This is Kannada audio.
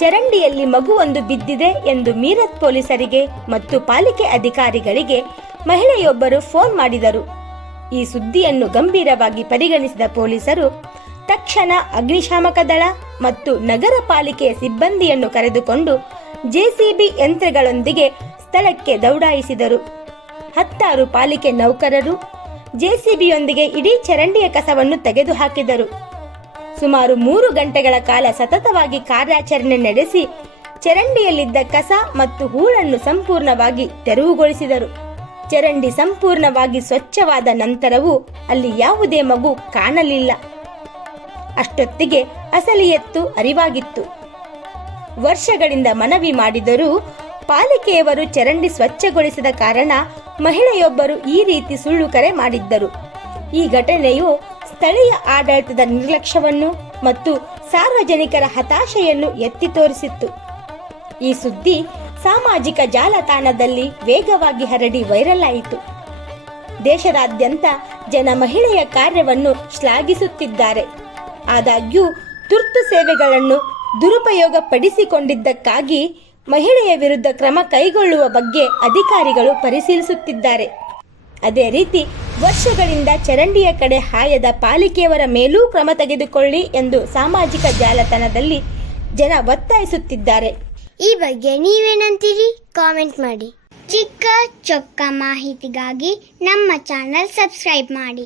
ಚರಂಡಿಯಲ್ಲಿ ಮಗುವೊಂದು ಬಿದ್ದಿದೆ ಎಂದು ಮೀರತ್ ಪೊಲೀಸರಿಗೆ ಮತ್ತು ಪಾಲಿಕೆ ಅಧಿಕಾರಿಗಳಿಗೆ ಮಹಿಳೆಯೊಬ್ಬರು ಫೋನ್ ಮಾಡಿದರು. ಈ ಸುದ್ದಿಯನ್ನು ಗಂಭೀರವಾಗಿ ಪರಿಗಣಿಸಿದ ಪೊಲೀಸರು ತಕ್ಷಣ ಅಗ್ನಿಶಾಮಕ ದಳ ಮತ್ತು ನಗರ ಪಾಲಿಕೆಯ ಸಿಬ್ಬಂದಿಯನ್ನು ಕರೆದುಕೊಂಡು ಜೆಸಿಬಿ ಯಂತ್ರಗಳೊಂದಿಗೆ ಸ್ಥಳಕ್ಕೆ ದೌಡಾಯಿಸಿದರು. 10 ಪಾಲಿಕೆ ನೌಕರರು ಜೆಸಿಬಿಯೊಂದಿಗೆ ಇಡೀ ಚರಂಡಿಯ ಕಸವನ್ನು ತೆಗೆದುಹಾಕಿದರು. ಸುಮಾರು 3 ಗಂಟೆಗಳ ಕಾಲ ಸತತವಾಗಿ ಕಾರ್ಯಾಚರಣೆ ನಡೆಸಿ ಚರಂಡಿಯಲ್ಲಿದ್ದ ಕಸ ಮತ್ತು ಹೂಳನ್ನು ಸಂಪೂರ್ಣವಾಗಿ ತೆರವುಗೊಳಿಸಿದರು. ಚರಂಡಿ ಸಂಪೂರ್ಣವಾಗಿ ಸ್ವಚ್ಛವಾದ ನಂತರವೂ ಅಲ್ಲಿ ಯಾವುದೇ ಮಗು ಕಾಣಲಿಲ್ಲ. ಅಷ್ಟೊತ್ತಿಗೆ ಅಸಲಿಯತ್ತು ಅರಿವಾಗಿತ್ತು. ವರ್ಷಗಳಿಂದ ಮನವಿ ಮಾಡಿದರೂ ಪಾಲಿಕೆಯವರು ಚರಂಡಿ ಸ್ವಚ್ಛಗೊಳಿಸದ ಕಾರಣ ಮಹಿಳೆಯೊಬ್ಬರು ಈ ರೀತಿ ಸುಳ್ಳು ಕರೆ ಮಾಡಿದ್ದರು. ಈ ಘಟನೆಯು ಸ್ಥಳೀಯ ಆಡಳಿತದ ನಿರ್ಲಕ್ಷ್ಯವನ್ನು ಮತ್ತು ಸಾರ್ವಜನಿಕರ ಹತಾಶೆಯನ್ನು ಎತ್ತಿ ತೋರಿಸಿತ್ತು. ಈ ಸುದ್ದಿ ಸಾಮಾಜಿಕ ಜಾಲತಾಣದಲ್ಲಿ ವೇಗವಾಗಿ ಹರಡಿ ವೈರಲ್ ಆಯಿತು. ದೇಶದಾದ್ಯಂತ ಜನ ಮಹಿಳೆಯ ಕಾರ್ಯವನ್ನು ಶ್ಲಾಘಿಸುತ್ತಿದ್ದಾರೆ. ಆದಾಗ್ಯೂ ತುರ್ತು ಸೇವೆಗಳನ್ನು ದುರುಪಯೋಗ ಪಡಿಸಿಕೊಂಡಿದ್ದಕ್ಕಾಗಿ ಮಹಿಳೆಯ ವಿರುದ್ಧ ಕ್ರಮ ಕೈಗೊಳ್ಳುವ ಬಗ್ಗೆ ಅಧಿಕಾರಿಗಳು ಪರಿಶೀಲಿಸುತ್ತಿದ್ದಾರೆ. ಅದೇ ರೀತಿ ವರ್ಷಗಳಿಂದ ಚರಂಡಿಯ ಕಡೆ ಹಾಯದ ಪಾಲಿಕೆಯವರ ಮೇಲೂ ಕ್ರಮ ತೆಗೆದುಕೊಳ್ಳಿ ಎಂದು ಸಾಮಾಜಿಕ ಜಾಲತಾಣದಲ್ಲಿ ಜನ ಒತ್ತಾಯಿಸುತ್ತಿದ್ದಾರೆ. ಈ ಬಗ್ಗೆ ನೀವೇನಂತೀರಿ? ಕಾಮೆಂಟ್ ಮಾಡಿ. ಚಿಕ್ಕ ಚೊಕ್ಕ ಮಾಹಿತಿಗಾಗಿ ನಮ್ಮ ಚಾನಲ್ ಸಬ್ಸ್ಕ್ರೈಬ್ ಮಾಡಿ.